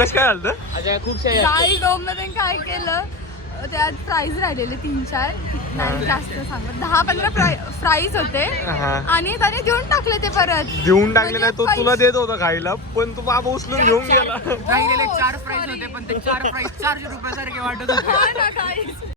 कसं काय झालं? डाळी डोममध्ये काय केलं त्यात प्राइस राहिलेले 3-4 नाही जास्त सांगत 10-15 प्राइस होते आणि त्याने देऊन टाकले ते परत. देऊन टाकले नाही तो तुला देत होता खायला पण तू बाबा उचलून घेऊन गेला. राहिलेले 4 प्राइस होते पण ते 4 प्राइस 400 रुपयासारखे वाटत होते.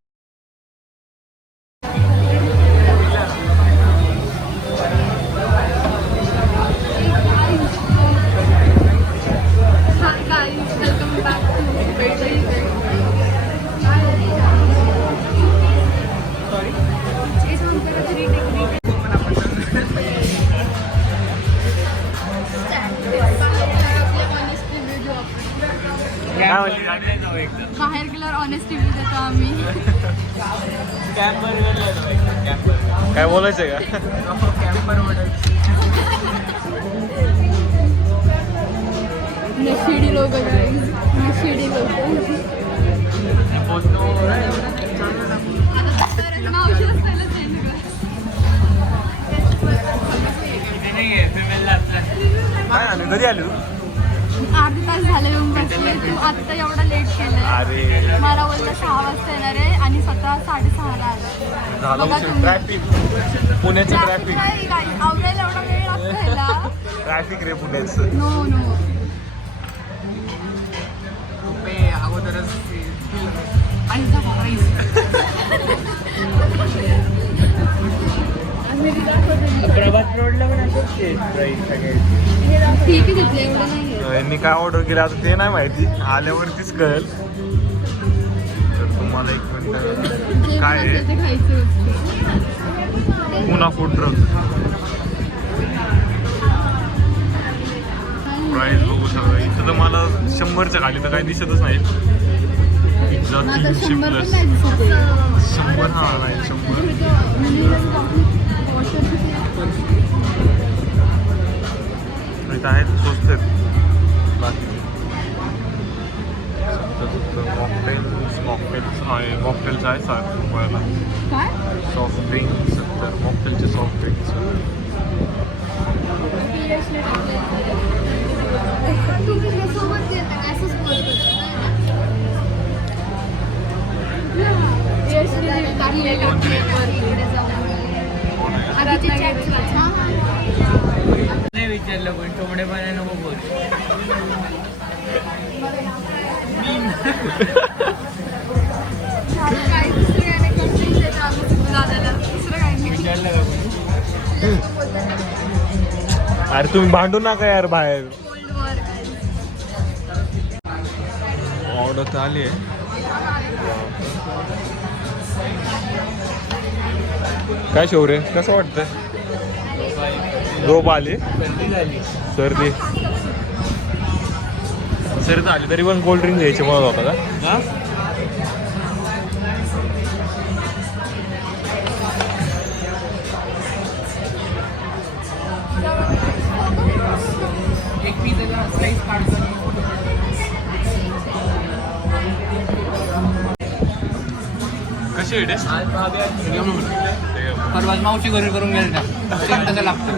बाहेर गेल्यावर ऑनेस्ट रिव्ह्यू देतो आम्ही. काय बोलायचं का? नशिडी लोक नशिडी लोक काय आले कधी आले तू? अर्धा तास झाले येऊन बसले. तू आता एवढा लेट केलंय. अरे मला बोललं 6 वाजता येणार आहे आणि स्वतः 6:30ला आला. झालं ट्रॅफिक पुण्याचं ट्रॅफिक आवरायला एवढा वेळ लागतो ह्याला. ट्रॅफिक रे पुण्याचं. नो नो अगोदरच आणि प्रभात रोडला पण असंच प्राइस ठीक आहे तिथलं एवढं नाही. यांनी काय ऑर्डर केलं आता ते नाही माहिती आल्यावरतीच कळेल. तर तुम्हाला एक मिनिट काय आहे ते खायचं पुन्हा फूड ट्रक प्राईस बघू शकता. इथं तर मला 100च्या खाली तर काही दिसतच नाही. पिझ्झा 300 प्लस 100 हा नाही 100 इथं आहेत स्वस्त आहेत. बाकी मॉकटेल्स आहे मॉकटेल्स आहे 60 रुपयाला. सॉफ्ट ड्रिंक्स 70 मॉकटेलचे सॉफ्ट ड्रिंक्स. नाही विचारलं पण टोमडे पाण्या नको बोल. विचारलं का अरे तुम्ही भांडू नका यार बाहेर. ऑर्डर तर आली आहे. काय शौर्य कसं वाटतंय? झोप आली सर्दी आली तरी पण कोल्ड्रिंक घ्यायची म्हणत होता का? एक पिझ्झा स्लाइस काढतो. कशी आहे टेस्ट? परवाच मावशी घरी करून गेलं सेम तसं लागतं.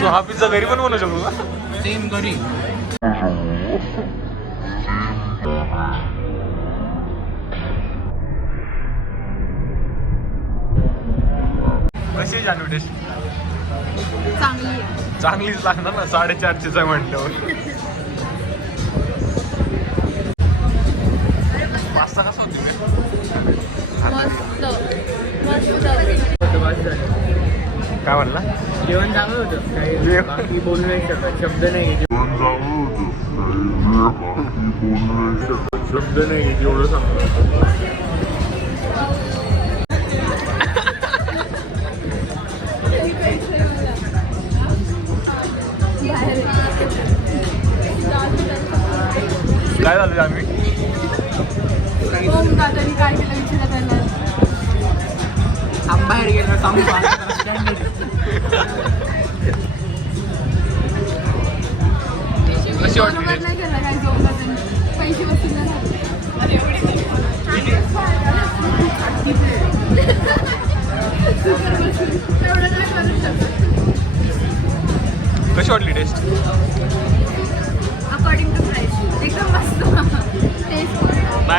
तू हा पिझ्झा घरी पण बनवू शकतो का? सेम घरी. कशी आहे जानू टेस्ट? चांगली चांगलीच लागणार ना 450 आहे म्हटल्यावर. पास्ता कसा होती? काय म्हणला? जेवण चांगलं होतं. काही बाकी बोलू नाही शकत. शब्द नाही एवढं चांगलं होतं. काय झालं आम्ही दादानी काय केलं विचारलं त्याला. बाहेर गेलं सांगू कशी वाटली? नाही केलं काय झोप पैसे वसूल कशी वाटली टेस्ट?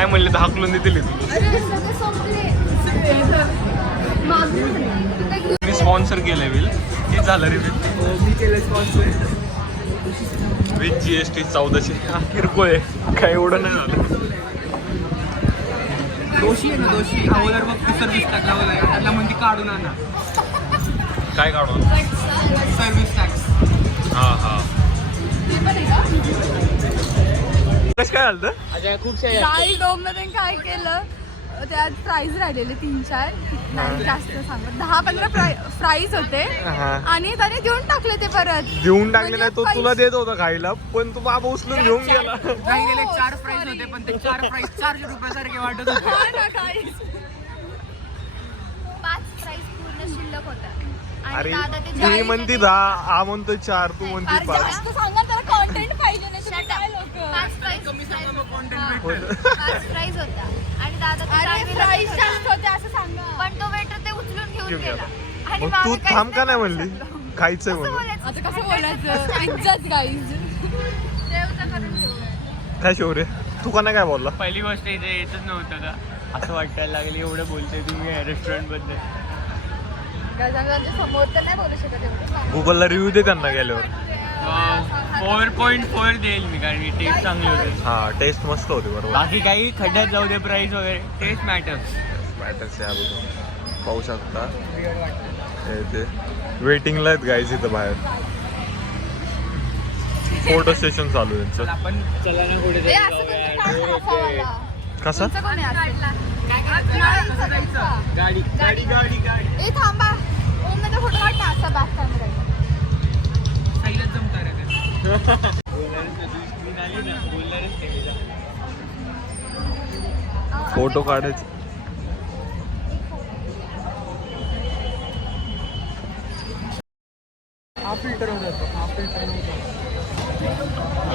नाही म्हणले तर हाकलून देतील अरे सगळे संपले. मागून तू काय घेऊन मी स्पॉन्सर केलंय बिल हे झालं रे मी केलं स्पॉन्सर. विथ GST 1400 किरकोळ आहे काय एवढं नाही झालं. दोषी आहे ना दोषी अगोदर मग सर्व्हिस टॅक्स लावला आहे त्याला म्हणते काढून आणा काय काढून सर्व्हिस टॅक्स. हा हा ते पण आहे का? कसं काय झालं खूपशा डाळी डोममध्ये काय केलं त्यात फ्राईज राहिलेले 3-4 नाही जास्त सांगत 10-15 फ्राईज होते आणि त्याने देऊन टाकले ते परत. देऊन टाकले नाही तो तुला देत होता खायला पण तू बाबा उचलून घेऊन गेला. राहिलेले 4 प्राइस होते पण ते 4 प्राइस 400 रुपयासारखे वाटत होते. हा ना, काय 5 प्राइस पूर्ण शिल्लक होता आणि अरे दादा ते ती म्हणती 10 हा म्हणतो 4 तू म्हणती अरे 5 जास्त सांगा त्याला कॉन्टेंट पाहिजे नाही तर Shut काय up. लोक 5 प्राइस कमी सांगा मग कॉन्टेंट भेटेल. 5 प्राइस होता आणि दादा ते अरे चाळीस प्राईस होता. जास्त होते असं सांगा. पण तो वेटर ते उचलून घेऊन घेऊन गेला गेला. आणि मग बाबा तू काहीच थांब का नाही बोलू म्हणली शकलो. खायचंय कसं म्हणून बोलायचं? आता कसं बोलायचं इज्जत गाईज. देवचं करून ठेवलं. काय शौर्य तू का नाही काय बोलला पहिली गोष्ट इथे येतच नव्हतं का असं वाटायला लागले एवढं बोलते तुम्ही रेस्टॉरंट बद्दल. गजाननच्या समोर तर नाही बोलू शकत एवढं. गुगलला रिव्ह्यू दे त्यांना गेल्यावर 4.4 देईल मी कारण की टेस्ट चांगली होते. हा टेस्ट मस्त होती बरोबर बाकी काही खड्ड्यात जाऊ दे प्राइस वगैरे टेस्ट मॅटर्स. बॅटर्स आहे अगोदर पाहू शकता हे ते वेटिंगला आहेत गाईज इथं बाहेर फोटो स्टेशन चालू आहे त्यांचं आपण चला ना कुठे ए, असं तुमचं नाव असावाला. कसं तुमचं कोण आहे असं? गाडी गाडी गाडी गाडी ए थांबा ओम नंतर फोटो काढ ना असा बॅक कॅमेरा. साईलाच जमता रे ते. फोटो काढायचे हा फिल्टर होत जातो हा फिल्टर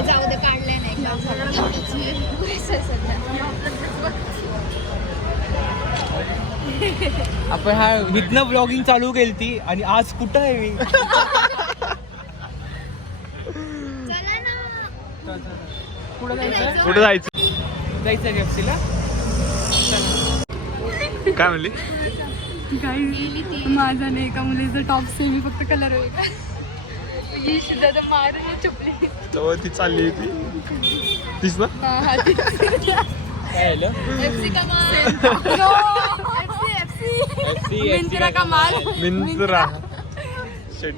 जाऊ दे काढले नाही पुरेसं आहे सध्या. आपण हा इथनं ब्लॉगिंग चालू केली ती आणि आज कुठं आहे मी. चला ना. कुठं जायचं कुठे जायचं जायचं KFCला. काय म्हणली माझा नाही एका मुलीचं टॉप सेमी फक्त कलर वेगळा. ही सुद्धा तर मारून चुपली. तेव्हा ती चालली होती तीच ना काय झालं FC कमाल. FC मिंत्रा कमाल. मिंत्रा शेट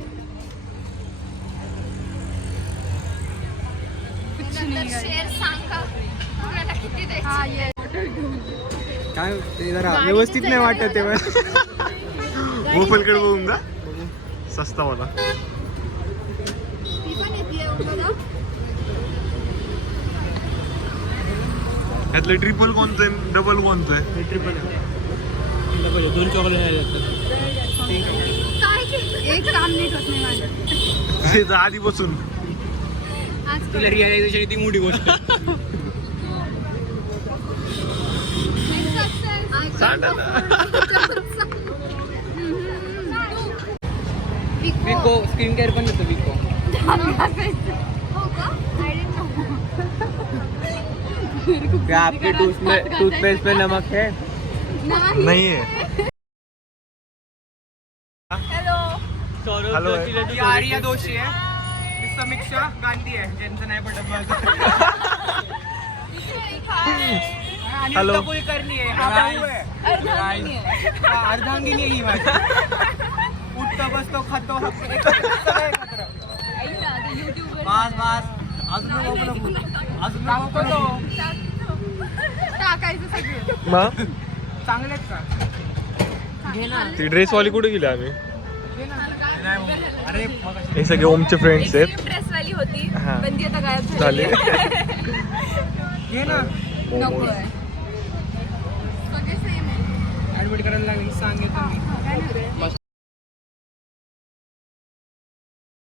नंतर शेअर सांगा तुम्हाला किती द्यायचे. हा ये काय ते जरा व्यवस्थित नाही वाटत तेव्हा. मोबाईलकडे बघून जा सस्ता मला ती पण येते बघा. ह्यातलं ट्रिपल कोणतं आहे डबल कोणतं आहे ट्रिपल डबल 2 चॉकलेट काय केलं? एक काम नीट होत नाही माझं. ते तर आधीपासून आज तुला रिअलायझेशन ती मोठी गोष्ट. सांगा ना विको स्किन केअर पण येतो विको. हो का? I didn't know. क्या आपके टूथपेस्ट पे नमक है. नाहीये हॅलो. हॅलो ही आर्या दोषी आहे ही समीक्षा गांधी आहे ज्यांचं नाही पटत माझं. आणि हॅलो. कुलकर्णी आहे हा भाऊ आहे. हा, अर्धांगिनी आहे ही माझी. उठतो बसतो खातो सगळं एकत्र. बस बस अजून नको अजून नको. टाकायचं सगळं. मग चांगलेच का घे ना ती ड्रेसवाली कुठे गेली आम्ही अरे हे सगळे ओमचे फ्रेंड्स आहेत ड्रेसवाली होती हा. पण ती आता गायब झाले घे ना नको आहे. सगळे सेम आहे. ऍडमिट करायला लागेल सांगेल तुम्ही.